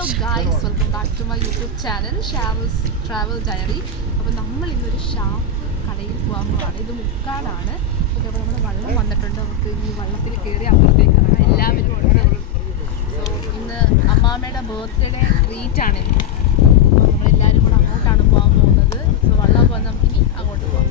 Hello guys, welcome back to my YouTube channel Shavoos travel diary. അപ്പോൾ നമ്മൾ ഇന്നൊരു കടയിൽ പോകാൻ പോവാണ്. ഇത് മുക്കാടാണ്. ഓക്കെ, അപ്പോൾ നമ്മൾ വള്ളം വന്നിട്ടുണ്ട്. നമുക്ക് ഈ വള്ളത്തിൽ കയറി അപ്പുറത്തേക്കാണ്. എല്ലാവരും ഉണ്ട്. സോ ഇന്ന് അമ്മാമ്മയുടെ ബർത്ത്ഡേ ട്രീറ്റാണ്. അപ്പോൾ നമ്മളെല്ലാവരും കൂടെ അങ്ങോട്ടാണ് പോകാൻ പോകുന്നത്. സോ വള്ളം പോകാൻ നമുക്കിനി അങ്ങോട്ട് പോകാം.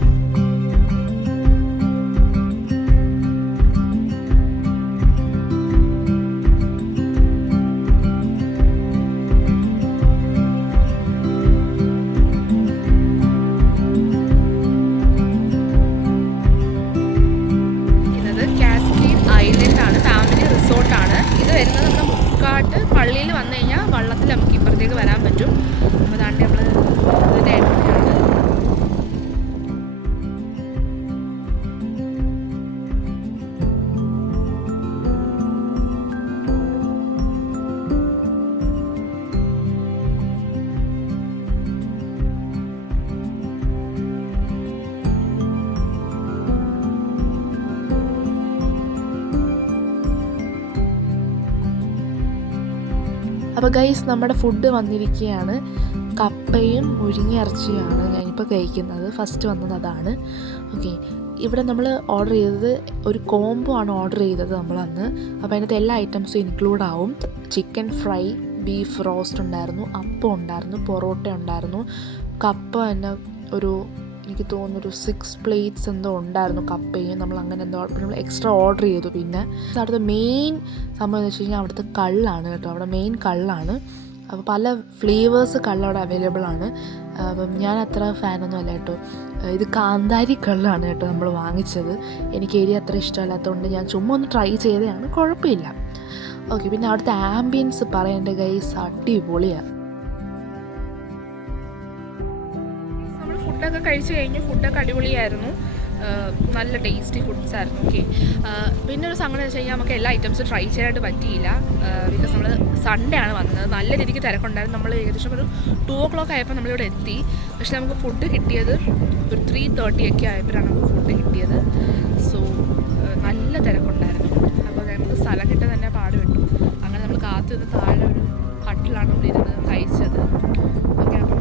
പള്ളിയിൽ വന്നു കഴിഞ്ഞാൽ വള്ളത്തിൽ നമുക്ക് ഇപ്പുറത്തേക്ക് വരാൻ പറ്റും. അപ്പോൾ അതാണ്ട് നമ്മൾ ഇതിൻ്റെ എൻട്രിയാണ്. അപ്പോൾ ഗൈസ്, നമ്മുടെ ഫുഡ് വന്നിരിക്കുകയാണ്. കപ്പയും മുരിങ്ങ ഇറച്ചിയാണ് ഞാനിപ്പോൾ കഴിക്കുന്നത്. ഫസ്റ്റ് വന്നത് അതാണ്. ഓക്കെ, ഇവിടെ നമ്മൾ ഓർഡർ ചെയ്തത് ഒരു കോംബോ ആണ് ഓർഡർ ചെയ്തത് നമ്മൾ അന്ന്. അപ്പോൾ അതിനകത്ത് എല്ലാ ഐറ്റംസും ഇൻക്ലൂഡ് ആവും. ചിക്കൻ ഫ്രൈ, ബീഫ് റോസ്റ്റ് ഉണ്ടായിരുന്നു, അപ്പം ഉണ്ടായിരുന്നു, പൊറോട്ട ഉണ്ടായിരുന്നു, കപ്പ തന്നെ ഒരു എനിക്ക് തോന്നുന്നൊരു 6 പ്ലേറ്റ്സ് എന്തോ ഉണ്ടായിരുന്നു കപ്പയും. നമ്മൾ അങ്ങനെ എന്തോ നമ്മൾ എക്സ്ട്രാ ഓർഡർ ചെയ്തു. പിന്നെ അവിടുത്തെ മെയിൻ സംഭവം എന്ന് വെച്ച് കഴിഞ്ഞാൽ അവിടുത്തെ കള്ളാണ് കേട്ടോ. അവിടെ മെയിൻ കള്ളാണ്. അപ്പോൾ പല ഫ്ലേവേഴ്സ് കള്ളവിടെ അവൈലബിൾ ആണ്. അപ്പം ഞാൻ അത്ര ഫാനൊന്നും അല്ല കേട്ടോ. ഇത് കാന്താരി കള്ളാണ് കേട്ടോ നമ്മൾ വാങ്ങിച്ചത്. എനിക്ക് എരി അത്ര ഇഷ്ടമല്ലാത്തതുകൊണ്ട് ഞാൻ ചുമ്മാ ഒന്ന് ട്രൈ ചെയ്തതാണ്. കുഴപ്പമില്ല. ഓക്കെ, പിന്നെ അവിടുത്തെ ആംബിയൻസ് പറയേണ്ട ഗൈസ് അടിപൊളിയാണ്. ഫുഡൊക്കെ കഴിച്ച് കഴിഞ്ഞു. ഫുഡൊക്കെ അടിപൊളിയായിരുന്നു. നല്ല ടേസ്റ്റി ഫുഡ്സ് ആയിരുന്നു. ഓക്കെ, പിന്നെ ഒരു സംഗതി വെച്ച് കഴിഞ്ഞാൽ നമുക്ക് എല്ലാ ഐറ്റംസും ട്രൈ ചെയ്യാനായിട്ട് പറ്റിയില്ല. ബിക്കോസ് നമ്മൾ സൺഡേ ആണ് വന്നത്. നല്ല രീതിക്ക് തിരക്കുണ്ടായിരുന്നു. നമ്മൾ ഏകദേശം ഒരു 2 o'clock ആയപ്പോൾ നമ്മളിവിടെ എത്തി. പക്ഷെ നമുക്ക് ഫുഡ് കിട്ടിയത് ഒരു 3:30 ഒക്കെ ആയപ്പോഴാണ് നമുക്ക് ഫുഡ് കിട്ടിയത്. സോ നല്ല തിരക്കുണ്ടായിരുന്നു. അപ്പോൾ നമുക്ക് സ്ഥലം കിട്ടാൻ തന്നെ പാടുപെട്ടു. അങ്ങനെ നമ്മൾ കാത്തു നിന്ന് താഴെ ഒരു ഹട്ടിലാണ് നമ്മൾ ഇരുന്ന് കഴിച്ചത്. ഓക്കെ, അപ്പം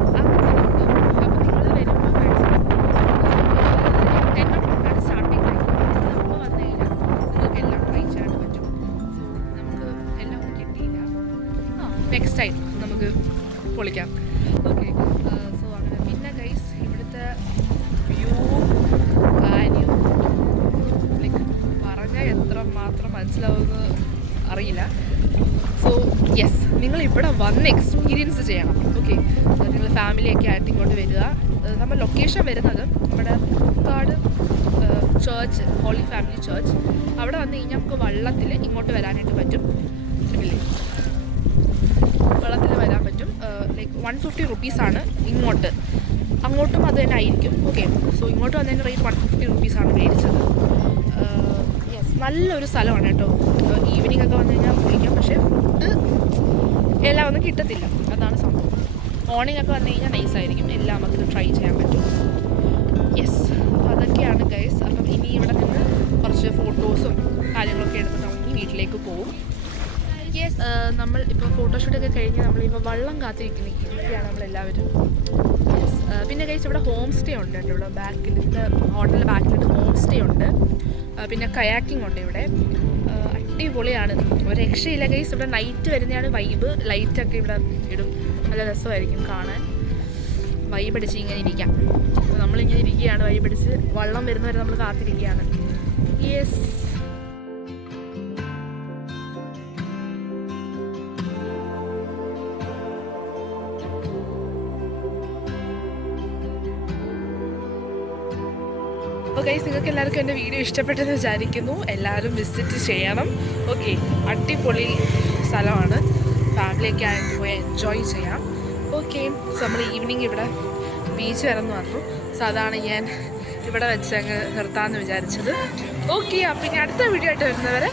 നെക്സ്റ്റ് ടൈം നമുക്ക് പൊളിക്കാം. ഓക്കെ, സോ അങ്ങനെ. പിന്നെ ഗൈസ്, ഇവിടുത്തെ വ്യൂ കാര്യം ലൈക്ക് പറഞ്ഞാൽ എത്ര മാത്രം മനസ്സിലാവുമെന്ന് അറിയില്ല. സോ യെസ്, നിങ്ങൾ ഇവിടെ വന്ന് എക്സ്പീരിയൻസ് ചെയ്യണം. ഓക്കെ, നിങ്ങൾ ഫാമിലിയൊക്കെ ആയിട്ട് ഇങ്ങോട്ട് വരിക. നമ്മൾ ലൊക്കേഷൻ വരുന്നത് നമ്മുടെ Mukkad church, holy family church. അവിടെ വന്നു കഴിഞ്ഞാൽ നമുക്ക് വള്ളത്തിൽ ഇങ്ങോട്ട് വരാനായിട്ട് പറ്റും. ഇല്ലേ, വെള്ളത്തിൽ വരാൻ പറ്റും. ലൈക്ക് 150 റുപ്പീസാണ് ഇങ്ങോട്ട്. അങ്ങോട്ടും അത് തന്നെ ആയിരിക്കും. ഓക്കെ, സോ ഇങ്ങോട്ട് വന്നതിൻ്റെ റേറ്റ് 150 റുപ്പീസാണ് മേടിച്ചത്. യെസ്, നല്ലൊരു സ്ഥലമാണ് കേട്ടോ. ഈവനിങ് ഒക്കെ വന്നു കഴിഞ്ഞാൽ കഴിക്കാം. പക്ഷേ ഫുഡ് എല്ലാം ഒന്നും കിട്ടത്തില്ല, അതാണ് സംഭവം. മോർണിംഗ് ഒക്കെ വന്നു കഴിഞ്ഞാൽ നൈസായിരിക്കും. എല്ലാം നമുക്ക് ട്രൈ ചെയ്യാൻ പറ്റും. യെസ്, അപ്പോൾ അതൊക്കെയാണ് ഗൈസ്. അപ്പം ഇനി ഇവിടെ നിന്ന് കുറച്ച് ഫോട്ടോസും കാര്യങ്ങളൊക്കെ എടുത്തിട്ട് നമുക്ക് വീട്ടിലേക്ക് പോകും. യെസ്, നമ്മൾ ഇപ്പോൾ ഫോട്ടോഷൂട്ടൊക്കെ കഴിഞ്ഞ് നമ്മളിപ്പോൾ വള്ളം കാത്തിരിക്കുകയാണ് നമ്മളെല്ലാവരും. യെസ്, പിന്നെ കഴിച്ച് ഇവിടെ ഹോം സ്റ്റേ ഉണ്ട് കേട്ടോ. ഇവിടെ ബാക്കിലിട്ട് ഹോട്ടലിൻ്റെ ബാക്കിലിട്ട് ഹോം സ്റ്റേ ഉണ്ട്. പിന്നെ കയാക്കിംഗ് ഉണ്ട് ഇവിടെ. അടിപൊളിയാണ്, ഒരു രക്ഷയില്ല ഗൈസ്. ഇവിടെ നൈറ്റ് വരുന്നതാണ് വൈബ്. ലൈറ്റൊക്കെ ഇവിടെ ഇടും. നല്ല രസമായിരിക്കും കാണാൻ. വൈബടിച്ച് ഇങ്ങനെ ഇരിക്കാം. അപ്പോൾ നമ്മളിങ്ങനെ ഇരിക്കുകയാണ്. വൈബടിച്ച് വള്ളം വരുന്നവരെ നമ്മൾ കാത്തിരിക്കുകയാണ്. യെസ്, അപ്പോൾ ഗൈസ്, നിങ്ങൾക്ക് എല്ലാവർക്കും എൻ്റെ വീഡിയോ ഇഷ്ടപ്പെട്ടെന്ന് വിചാരിക്കുന്നു. എല്ലാവരും വിസിറ്റ് ചെയ്യണം. ഓക്കെ, അടിപൊളി സ്ഥലമാണ്. ഫാമിലിയൊക്കെ ആയിട്ട് പോയി എൻജോയ് ചെയ്യാം. ഓക്കെ, സോ നമ്മൾ ഈവനിങ് ഇവിടെ ബീച്ച് വരെന്ന് പറഞ്ഞു. സോ അതാണ് ഞാൻ ഇവിടെ വെച്ച് അങ്ങ് നിർത്താമെന്ന് വിചാരിച്ചത്. ഓക്കെ, അപ്പോൾ ഇനി അടുത്ത വീഡിയോ ആയിട്ട് വരുന്നവരെ